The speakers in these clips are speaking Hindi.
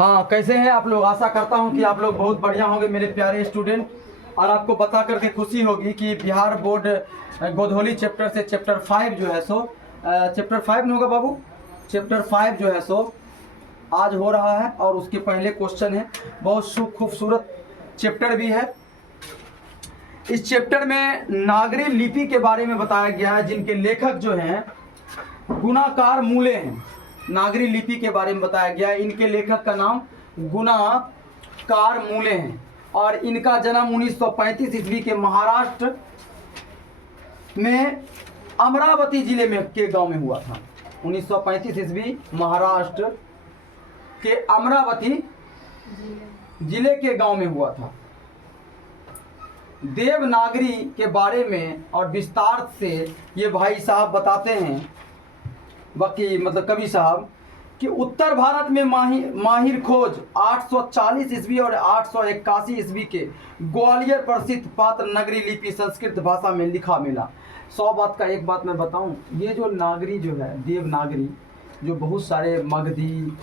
हाँ, कैसे हैं आप लोग? आशा करता हूं कि आप लोग बहुत बढ़िया होंगे मेरे प्यारे स्टूडेंट। और आपको बता करके खुशी होगी कि बिहार बोर्ड गोधौली चैप्टर से चैप्टर 5 जो है सो चैप्टर 5 नहीं होगा बाबू, चैप्टर 5 जो है सो आज हो रहा है। और उसके पहले क्वेश्चन है, बहुत खूबसूरत चैप्टर भी है। इस चैप्टर में नागरी लिपि के बारे में बताया गया है, जिनके लेखक जो हैं गुणाकार मूले हैं। नागरी लिपि के बारे में बताया गया है, इनके लेखक का नाम गुणाकार मूले हैं। और इनका जन्म 1935 ईस्वी के महाराष्ट्र में अमरावती जिले में के गांव में हुआ था। 1935 ईस्वी महाराष्ट्र के अमरावती जिले के गांव में हुआ था। देवनागरी के बारे में और विस्तार से ये भाई साहब बताते हैं, बाकी मतलब कवि साहब, कि उत्तर भारत में माहिर खोज 840 ईस्वी और 881 ईस्वी के ग्वालियर प्रसिद्ध पात्र नगरी लिपि संस्कृत भाषा में लिखा मिला। 100 बात का एक बात मैं बताऊं, ये जो नागरी जो है देवनागरी, जो बहुत सारे मगधी,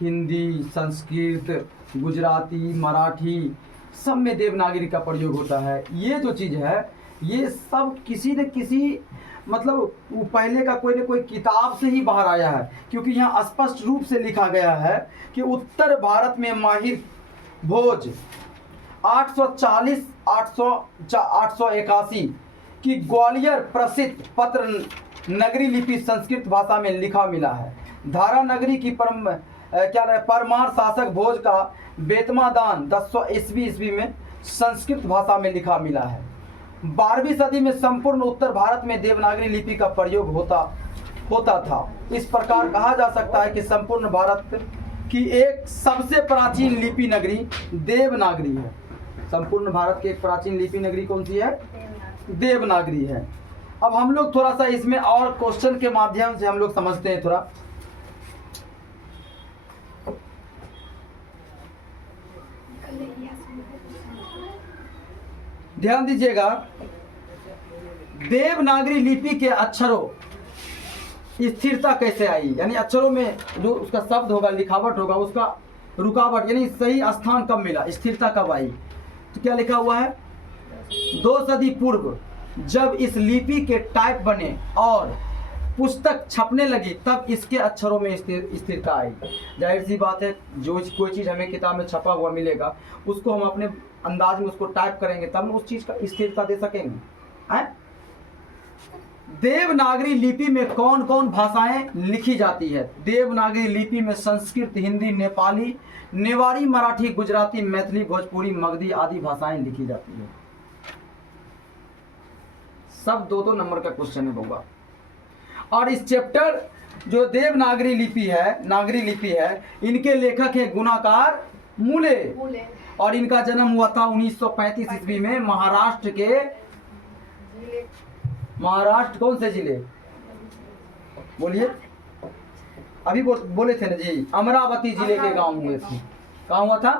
हिंदी, संस्कृत, गुजराती, मराठी सब में देवनागरी का प्रयोग होता है। ये जो चीज़ है ये सब किसी न किसी मतलब वो पहले का कोई न कोई किताब से ही बाहर आया है, क्योंकि यहाँ स्पष्ट रूप से लिखा गया है कि उत्तर भारत में माहिर भोज 840 881 की ग्वालियर प्रसिद्ध पत्र नगरी लिपि संस्कृत भाषा में लिखा मिला है। धारा नगरी की परमार शासक भोज का बेतमा दान 1000 ईस्वी में संस्कृत भाषा में लिखा मिला है। 12वीं सदी में संपूर्ण उत्तर भारत में देवनागरी लिपि का प्रयोग होता था। इस प्रकार कहा जा सकता है कि संपूर्ण भारत की एक सबसे प्राचीन लिपि नगरी देवनागरी है। संपूर्ण भारत की एक प्राचीन लिपि नगरी कौन सी है? देवनागरी है। अब हम लोग थोड़ा सा इसमें और क्वेश्चन के माध्यम से हम लोग समझते हैं। थोड़ा ध्यान दीजिएगा, देवनागरी लिपि के अक्षरों स्थिरता कैसे आई, यानी अक्षरों में जो उसका शब्द होगा, लिखावट होगा, उसका रुकावट यानी सही स्थान कब मिला, स्थिरता कब आई? तो क्या लिखा हुआ है? 2 सदी पूर्व जब इस लिपि के टाइप बने और पुस्तक छपने लगी तब इसके अक्षरों में स्थिरता आई। जाहिर सी बात है, जो कोई चीज़ हमें किताब में छपा हुआ मिलेगा उसको हम अपने अंदाज में उसको टाइप करेंगे तब उस चीज़ का स्थिरता दे सकेंगे। हैं? देवनागरी लिपि में कौन कौन भाषाएं लिखी जाती है? देवनागरी लिपि में संस्कृत, हिंदी, नेपाली, नेवारी, मराठी, गुजराती, मैथिली, भोजपुरी, मगधी आदि भाषाएं लिखी जाती है। सब 2-2 नंबर का क्वेश्चन है बउआ। और इस चैप्टर जो देवनागरी लिपि है, नागरी लिपि है, इनके लेखक हैं गुणाकार मूले। और इनका जन्म हुआ था 1935 ईस्वी में महाराष्ट्र के, महाराष्ट्र कौन से जिले बोलिए? अभी बोले थे ना जी, अमरावती जिले के गांव हुए थे। कहाँ हुआ था?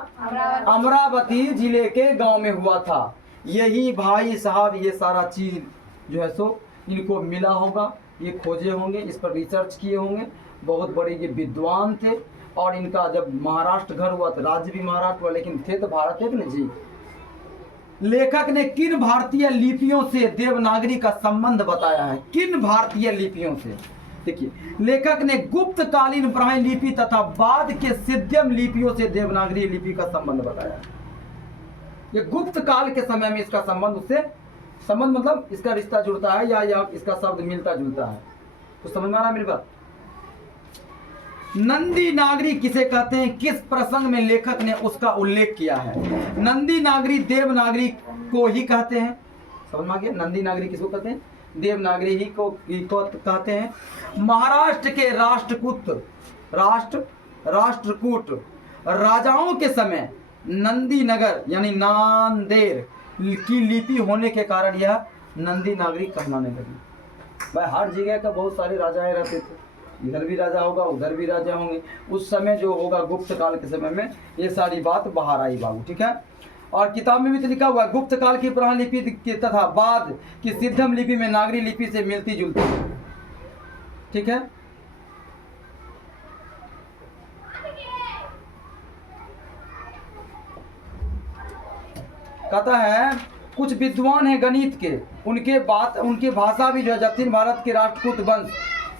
अमरावती जिले के गांव में हुआ था। यही भाई साहब ये सारा चीज जो है सो इनको मिला होगा, ये खोजे होंगे, इस पर रिसर्च किए होंगे। बहुत बड़े ये विद्वान थे। और इनका जब महाराष्ट्र घर हुआ तो राज्य भी महाराष्ट्र हुआ, लेकिन थे तो भारत एक ना जी। लेखक ने किन भारतीय लिपियों से देवनागरी का संबंध बताया है? किन भारतीय लिपियों से? देखिए, लेखक ने गुप्त कालीन ब्राह्मी लिपि तथा बाद के सिद्धम लिपियों से देवनागरी लिपि का संबंध बताया। ये गुप्त काल के समय में इसका संबंध, उससे संबंध मतलब इसका रिश्ता जुड़ता है या इसका शब्द मिलता जुलता है। तो समझ में आ रहा है मेरी बात? नंदी नागरी किसे कहते हैं? किस प्रसंग में लेखक ने उसका उल्लेख किया है? नंदी नागरी देवनागरी को ही कहते हैं। समझ में आ गया? नंदी नागरी किसको कहते हैं? देवनागरी ही को कहते हैं। महाराष्ट्र के राष्ट्रकूट राजाओं के समय नंदी नगर यानी नांदेड़ की लिपि होने के कारण यह नंदी नागरी कहलाने लगी। भाई हर जगह का बहुत सारे राजाएं रहते थे, इधर भी राजा होगा, उधर भी राजा होंगे। उस समय जो होगा गुप्त काल के समय में ये सारी बात बाहर आई बाबू, ठीक है? और किताब में भी तो लिखा हुआ है, गुप्त काल की पुरानी लिपि तथा बाद की सिद्धम लिपि में नागरी लिपि से मिलती जुलती है। ठीक है? कहता है कुछ विद्वान हैं गणित के, उनके भाषा भी जो है दक्षिण भारत के राष्ट्रकूट वंश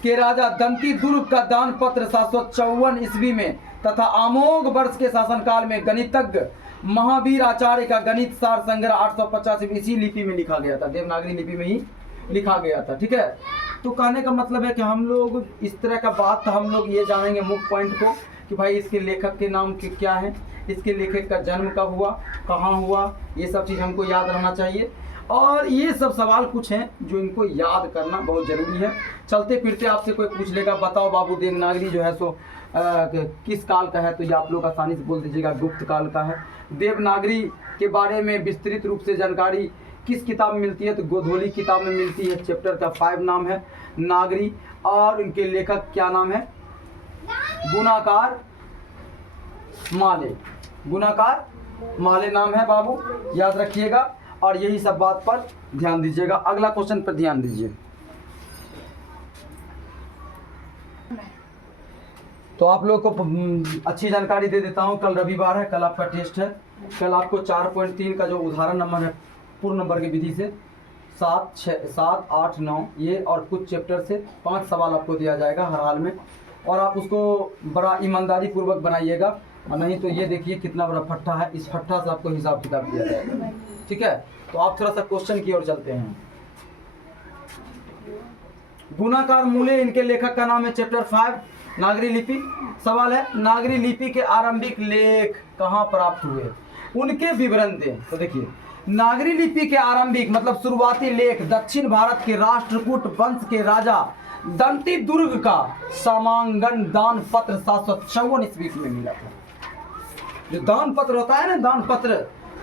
के राजा दंती दुर्ग का दान पत्र 754 ईस्वी में तथा अमोघ वर्ष के शासनकाल में गणितज्ञ महावीर आचार्य का गणित सार संग्रह 850 इसी लिपि में लिखा गया था, देवनागरी लिपि में ही लिखा गया था। ठीक है, तो कहने का मतलब है कि हम लोग इस तरह का बात हम लोग ये जानेंगे मुख्य पॉइंट को कि भाई इसके लेखक के नाम के क्या है, इसके लेखक का जन्म कब हुआ, कहाँ हुआ, ये सब चीज़ हमको याद रहना चाहिए। और ये सब सवाल कुछ हैं जो इनको याद करना बहुत ज़रूरी है। चलते फिरते आपसे कोई पूछ लेगा बताओ बाबू देवनागरी जो है सो किस काल का है, तो ये आप लोग आसानी से बोल दीजिएगा गुप्त काल का है। देवनागरी के बारे में विस्तृत रूप से जानकारी किस किताब में मिलती है, तो गोधोली किताब में मिलती है। चैप्टर का 5 नाम है नागरी और उनके लेखक क्या नाम है, गुणाकार माले, गुणाकार माले नाम है बाबू, याद रखिएगा। और यही सब बात पर ध्यान दीजिएगा। अगला क्वेश्चन पर ध्यान दीजिए। तो आप लोग को अच्छी जानकारी दे देता हूँ। कल रविवार है, कल आपका टेस्ट है। कल आपको 4.3 का जो उदाहरण नंबर है पूर्ण नंबर की विधि से 7, 6, 7, 8, 9 ये और कुछ चैप्टर से 5 सवाल आपको दिया जाएगा हर हाल में, और आप उसको बड़ा ईमानदारी पूर्वक बनाइएगा, और नहीं तो ये देखिए कितना बड़ा फट्टा है, इस फट्टा से आपको हिसाब किताब दिया जाएगा। ठीक है, तो आप थोड़ा सा क्वेश्चन की ओर चलते हैं। गुणाकार मूले इनके लेखक का नाम है। चैप्टर 5 नागरी लिपि। सवाल है नागरी लिपि के आरंभिक लेख कहाँ प्राप्त हुए, उनके विवरण दें। तो देखिए नागरी लिपि के आरंभिक मतलब शुरुआती लेख दक्षिण भारत के राष्ट्रकूट वंश के राजा दंती दुर्ग का सामांगन दान पत्र 754 ईस्वी में मिला था। जो दान पत्र होता है ना, दान पत्र,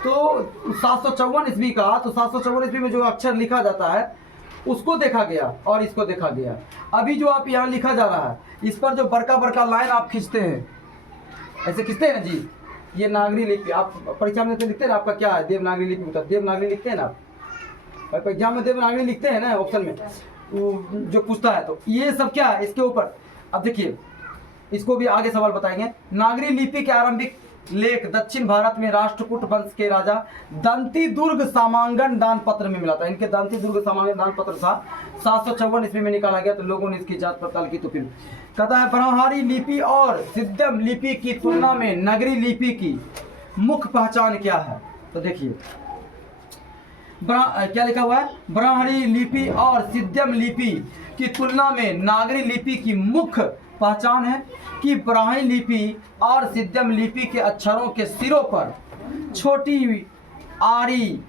तो 754 ईस्वी का, तो 754 ईस्वी में जो अक्षर लिखा जाता है उसको देखा गया और इसको देखा गया। अभी जो आप यहाँ लिखा जा रहा है इस पर जो बड़का बड़का लाइन आप खींचते हैं, ऐसे खींचते हैं ना जी, ये नागरी लिपि। आप परीक्षा में तो लिखते हैं ना, आपका क्या है देवनागरी लिपि होता है, देवनागरी लिखते हैं ना आप एग्जाम में, देवनागरी लिखते हैं ना ऑप्शन में जो पूछता है। तो ये सब क्या है इसके ऊपर। अब देखिए इसको भी आगे सवाल बताएंगे। नागरी लिपि के आरंभिक लेख दक्षिण भारत में राष्ट्रकूट वंश के राजा दंती दुर्ग सामांगन दान पत्र में मिला था। इनके दंती दुर्ग सामांगन दान पत्र था 754 ईस्वी में निकाला गया। तो लोगों ने इसकी जांच पड़ताल की। तो फिर कहता है ब्रह्महारी लिपि और सिद्धम लिपि की तुलना में नगरी लिपि की मुख्य पहचान क्या है। तो देखिए क्या लिखा हुआ है, ब्रह्महारी लिपि और सिद्धम लिपि की तुलना में नागरी लिपि की मुख्य पहचान है कि ब्राह्मी लिपि और सिद्धम लिपि के अक्षरों के सिरों पर छोटी आड़ी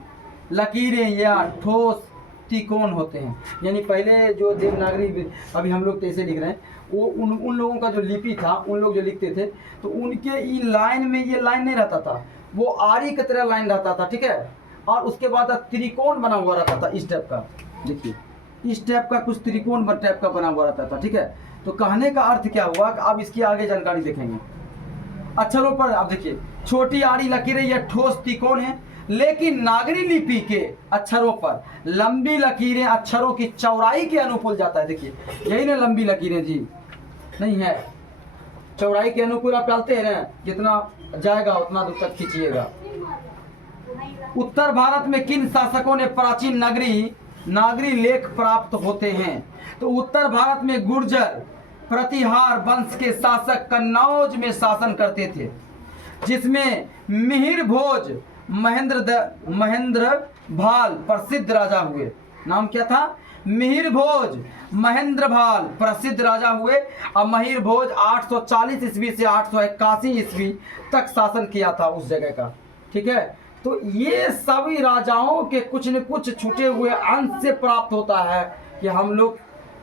लकीरें या ठोस तिकोन होते हैं। यानी पहले जो देवनागरी अभी हम लोग कैसे लिख रहे हैं, वो उन लोगों का जो लिपि था, उन लोग जो लिखते थे तो उनके ई लाइन में ये लाइन नहीं रहता था, वो आड़ी की तरह लाइन रहता था। ठीक है, और उसके बाद त्रिकोण बना हुआ रहता था इस टाइप का। देखिए इस टाइप का कुछ त्रिकोण टाइप का बना हुआ रहता था। ठीक है, तो कहने का अर्थ क्या हुआ कि अब इसकी आगे जानकारी देखेंगे। अक्षरों पर आप देखिए छोटी आड़ी लकीरें या ठोस त्रिकोण है, लेकिन नागरी लिपि के अक्षरों पर लंबी लकीरें अक्षरों की चौड़ाई के अनुकूल जाता है। देखिए यही ना लंबी लकीरें जी, नहीं है, चौड़ाई के अनुकूल आप डालते हैं ना, जितना जाएगा उतना दूर तक खींचिएगा। उत्तर भारत में किन शासकों ने प्राचीन नागरी लेख प्राप्त होते हैं। तो उत्तर भारत में गुर्जर प्रतिहार वंश के शासक कन्नौज में शासन करते थे, जिसमें मिहिर भोज महेंद्र भाल प्रसिद्ध राजा हुए। नाम क्या था, मिहिर भोज महेंद्र भाल प्रसिद्ध राजा हुए। और मिहिर भोज 840 ईस्वी से 881 ईस्वी तक शासन किया था उस जगह का। ठीक है, तो ये सभी राजाओं के कुछ न कुछ छूटे हुए अंश से प्राप्त होता है कि हम लोग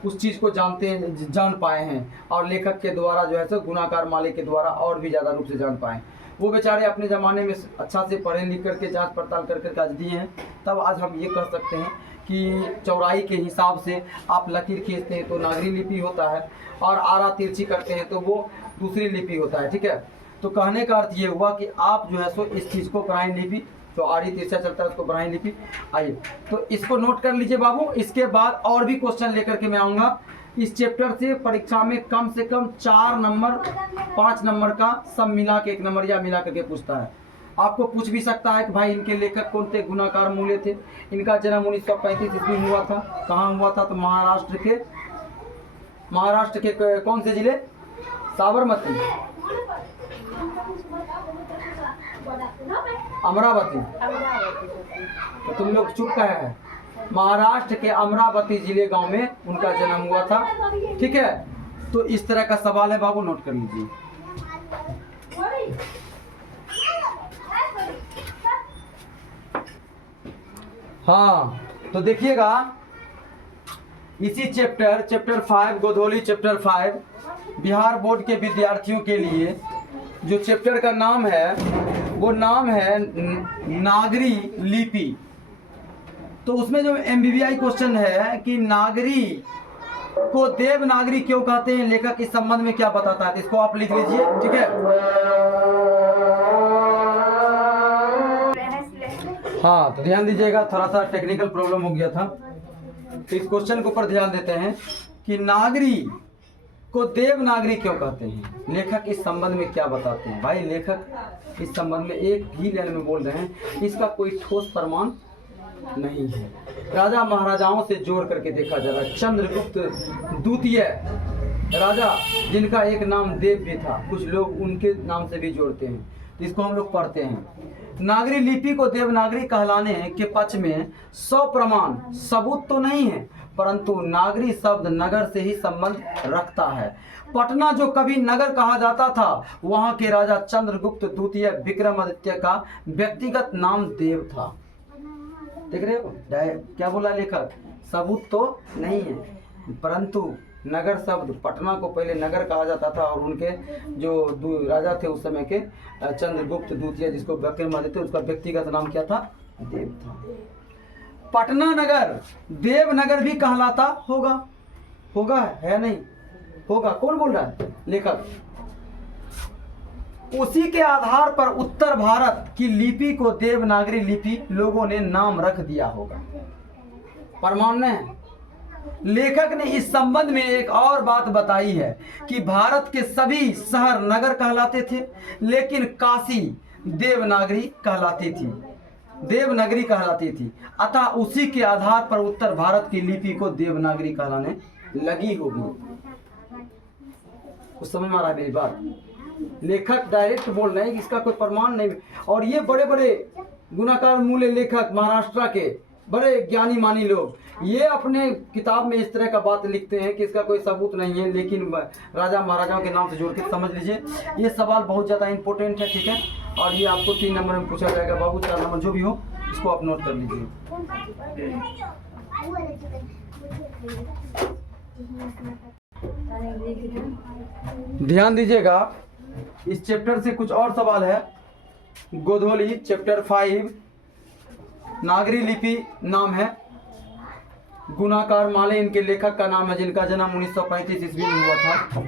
उस चीज़ को जान पाए हैं, और लेखक के द्वारा जो है सो गुणाकार माले के द्वारा और भी ज़्यादा रूप से जान पाए। वो बेचारे अपने ज़माने में अच्छा से पढ़े लिख करके जांच पड़ताल कर आज दिए हैं, तब आज हम ये कर सकते हैं कि चौड़ाई के हिसाब से आप लकीर खींचते हैं तो नागरी लिपि होता है, और आरा तिरछी करते हैं तो वो दूसरी लिपि होता है। ठीक है, तो कहने का अर्थ ये हुआ कि आप जो है सो इस चीज़ को ब्राह्मी लिपि, तो आड़ी तिरछा चलता है उसको ब्राह्मी लिपि। आइए तो इसको नोट कर लीजिए बाबू। इसके बाद और भी क्वेश्चन लेकर के मैं आऊँगा इस चैप्टर से। परीक्षा में कम से कम 4 नंबर 5 नंबर का सब मिला के 1 नंबर या मिला करके पूछता है। आपको पूछ भी सकता है कि भाई इनके लेखक कौन थे, गुणाकार मूल्य थे। इनका जन्म 1935 ईस्वी में हुआ था। कहाँ हुआ था? तो महाराष्ट्र के कौन से जिले? साबरमती, अमरावती। तो तुम लोग चुप कहे हैं। महाराष्ट्र के अमरावती जिले गांव में उनका जन्म हुआ था। ठीक है, तो इस तरह का सवाल है बाबू, नोट कर लीजिए। हाँ, तो देखिएगा इसी chapter 5 Godhuli chapter 5 Bihar board के विद्यार्थियों के लिए जो चैप्टर का नाम है वो नाम है नागरी लिपि। तो उसमें जो MBBI क्वेश्चन है कि नागरी को देवनागरी क्यों कहते हैं, लेखक इस संबंध में क्या बताता है, तो इसको आप लिख लीजिए। ठीक है, हाँ, तो ध्यान दीजिएगा, थोड़ा सा टेक्निकल प्रॉब्लम हो गया था, तो इस क्वेश्चन के ऊपर ध्यान देते हैं कि नागरी को देवनागरी क्यों कहते हैं, लेखक इस संबंध में क्या बताते हैं। भाई लेखक इस संबंध में एक ही लाइन में बोल रहे हैं, इसका कोई ठोस प्रमाण नहीं है। राजा महाराजाओं से जोड़ करके देखा जा रहा है। चंद्रगुप्त द्वितीय राजा, जिनका एक नाम देव भी था, कुछ लोग उनके नाम से भी जोड़ते हैं, तो इसको हम लोग पढ़ते हैं। नागरी लिपि को देवनागरी कहलाने के पक्ष में 100 प्रमाण सबूत तो नहीं है, परंतु नागरी शब्द नगर से ही संबंध रखता है। पटना जो कभी नगर कहा जाता था, वहां के राजा चंद्रगुप्त द्वितीय विक्रमादित्य का व्यक्तिगत नाम देव था। देख रहे हो क्या बोला लेखक, सबूत तो नहीं है, परंतु नगर शब्द, पटना को पहले नगर कहा जाता था और उनके जो राजा थे उस समय के चंद्रगुप्त द्वितीय, जिसको विक्रमादित्य, उसका व्यक्तिगत नाम क्या था? देव था। पटना नगर देवनगर भी कहलाता होगा है नहीं होगा, कौन बोल रहा है? लेखक। उसी के आधार पर उत्तर भारत की लिपि को देवनागरी लिपि लोगों ने नाम रख दिया होगा। प्रमाण है। लेखक ने इस संबंध में एक और बात बताई है कि भारत के सभी शहर नगर कहलाते थे, लेकिन काशी देवनागरी कहलाती थी। अतः उसी के आधार पर उत्तर भारत की लिपि को देवनागरी कहलाने लगी होगी। उस समझ में आ रहा है मेरी बात? लेखक डायरेक्ट बोल रहे हैं कि इसका कोई प्रमाण नहीं। और ये बड़े बड़े गुणाकार मूल्य लेखक महाराष्ट्र के बड़े ज्ञानी मानी लोग, ये अपने किताब में इस तरह का बात लिखते हैं कि इसका कोई सबूत नहीं है, लेकिन राजा महाराजाओं के नाम से जोड़ के समझ लीजिए। ये सवाल बहुत ज़्यादा इंपॉर्टेंट है। ठीक है, और ये आपको 3 नंबर में पूछा जाएगा बाबू, 4 नंबर जो भी हो, इसको आप नोट कर लीजिए। ध्यान दीजिएगा, इस चैप्टर से कुछ और सवाल है। गोधोली चैप्टर 5 नागरी लिपि नाम है, गुणाकार माले इनके लेखक का नाम है, जिनका जन्म 1935 ईस्वी में हुआ था।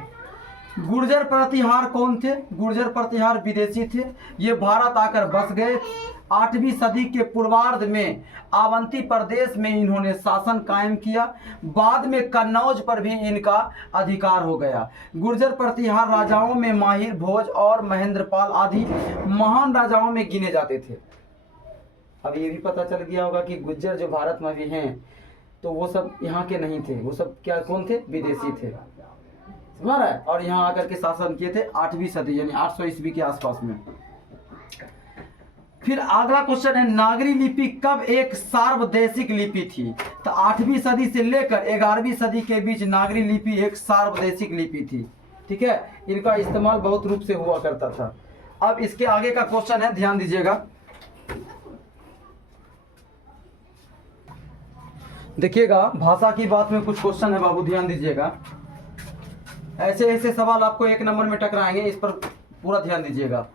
गुर्जर प्रतिहार कौन थे? गुर्जर प्रतिहार विदेशी थे। ये भारत आकर बस गए। 8वीं सदी के पूर्वार्ध में अवंती प्रदेश में इन्होंने शासन कायम किया। बाद में कन्नौज पर भी इनका अधिकार हो गया। गुर्जर प्रतिहार राजाओं में माहिर भोज और महेंद्रपाल आदि महान राजाओं में गिने जाते थे। अब ये भी पता चल गया होगा कि गुर्जर जो भारत में भी हैं, तो वो सब यहाँ के नहीं थे, वो सब क्या कौन थे? विदेशी थे। समझ रहा है? और यहाँ आकर के शासन किए थे 8वीं सदी यानी 800 ईस्वी के आसपास में। फिर अगला क्वेश्चन है, नागरी लिपि कब एक सार्वदेशिक लिपि थी? तो 8वीं सदी से लेकर 11वीं सदी के बीच नागरी लिपि एक सार्वदेशिक लिपि थी। ठीक है, इनका इस्तेमाल बहुत रूप से हुआ करता था। अब इसके आगे का क्वेश्चन है, ध्यान दीजिएगा। देखिएगा, भाषा की बात में कुछ क्वेश्चन है बाबू, ध्यान दीजिएगा। ऐसे ऐसे सवाल आपको 1 नंबर में टकराएंगे, इस पर पूरा ध्यान दीजिएगा।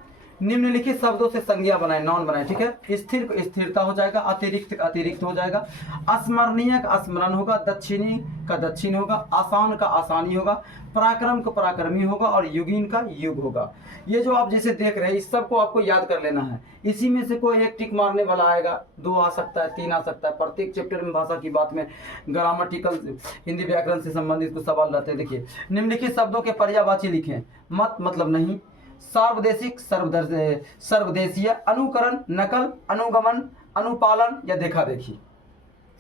निम्नलिखित शब्दों से संज्ञा बनाए, नाउन बनाए। ठीक है, स्थिर को स्थिरता हो जाएगा, अतिरिक्त का अतिरिक्त हो जाएगा, अस्मरणीय का स्मरण होगा, दक्षिणी का दक्षिण होगा, आसान का आसानी होगा, पराक्रम का पराक्रमी होगा और युगीन का युग होगा। ये जो आप जैसे देख रहे हैं, इस सबको आपको याद कर लेना है। इसी में से कोई एक टिक मारने वाला आएगा, 2 आ सकता है, 3 आ सकता है। प्रत्येक चैप्टर में भाषा की बात में ग्रामेटिकल हिंदी व्याकरण से संबंधित कुछ सवाल रहते हैं। देखिए, निम्नलिखित शब्दों के पर्यायवाची लिखें। मत मतलब नहीं, सार्वदेशिक, सर्वदेशीय, अनुकरण, नकल, अनुगमन, अनुपालन या देखा देखी।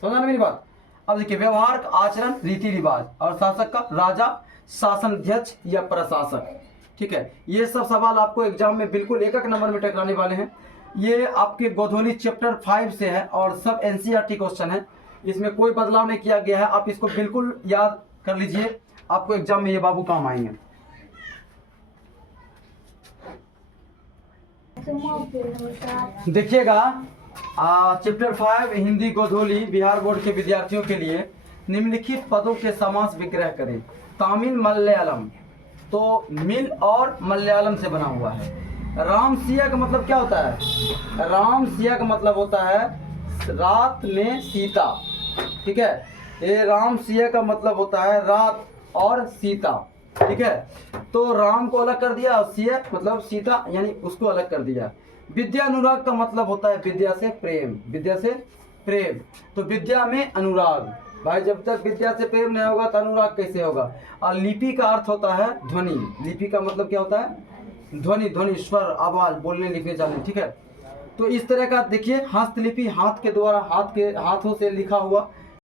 समझा ना मेरी बात। अब देखिए व्यवहार, आचरण, रीति रिवाज, और शासक का राजा, शासनाध्यक्ष या प्रशासक। ठीक है, ये सब सवाल आपको एग्जाम में बिल्कुल एक नंबर में टकराने वाले हैं। ये आपके गोधोली चैप्टर 5 से है और सब एनसीईआरटी क्वेश्चन है, इसमें कोई बदलाव नहीं किया गया है। आप इसको बिल्कुल याद कर लीजिए, आपको एग्जाम में ये बाबू काम आएंगे। देखिएगा चैप्टर 5 हिंदी गोधोली बिहार बोर्ड के विद्यार्थियों के लिए निम्नलिखित पदों के समास विग्रह करें। तामिल मलयालम, तो मिल और मलयालम से बना हुआ है। राम सिया का मतलब क्या होता है? राम सिया का मतलब होता है रात में सीता। ठीक है, ये राम सिया का मतलब होता है रात और सीता। ठीक है, तो राम को अलग कर दिया और सिया मतलब सीता यानी उसको अलग कर दिया। विद्या अनुराग का मतलब होता है विद्या से प्रेम, विद्या से प्रेम। तो विद्या में अनुराग, भाई जब तक विद्या से प्रेम नहीं होगा तो अनुराग कैसे होगा। और लिपि का अर्थ होता है ध्वनि। लिपि का मतलब क्या होता है? ध्वनि, ध्वनि, स्वर, आवाज, बोलने लिखने जाने। ठीक है, तो इस तरह का देखिए हस्तलिपि, हाथ के द्वारा हाथों से लिखा हुआ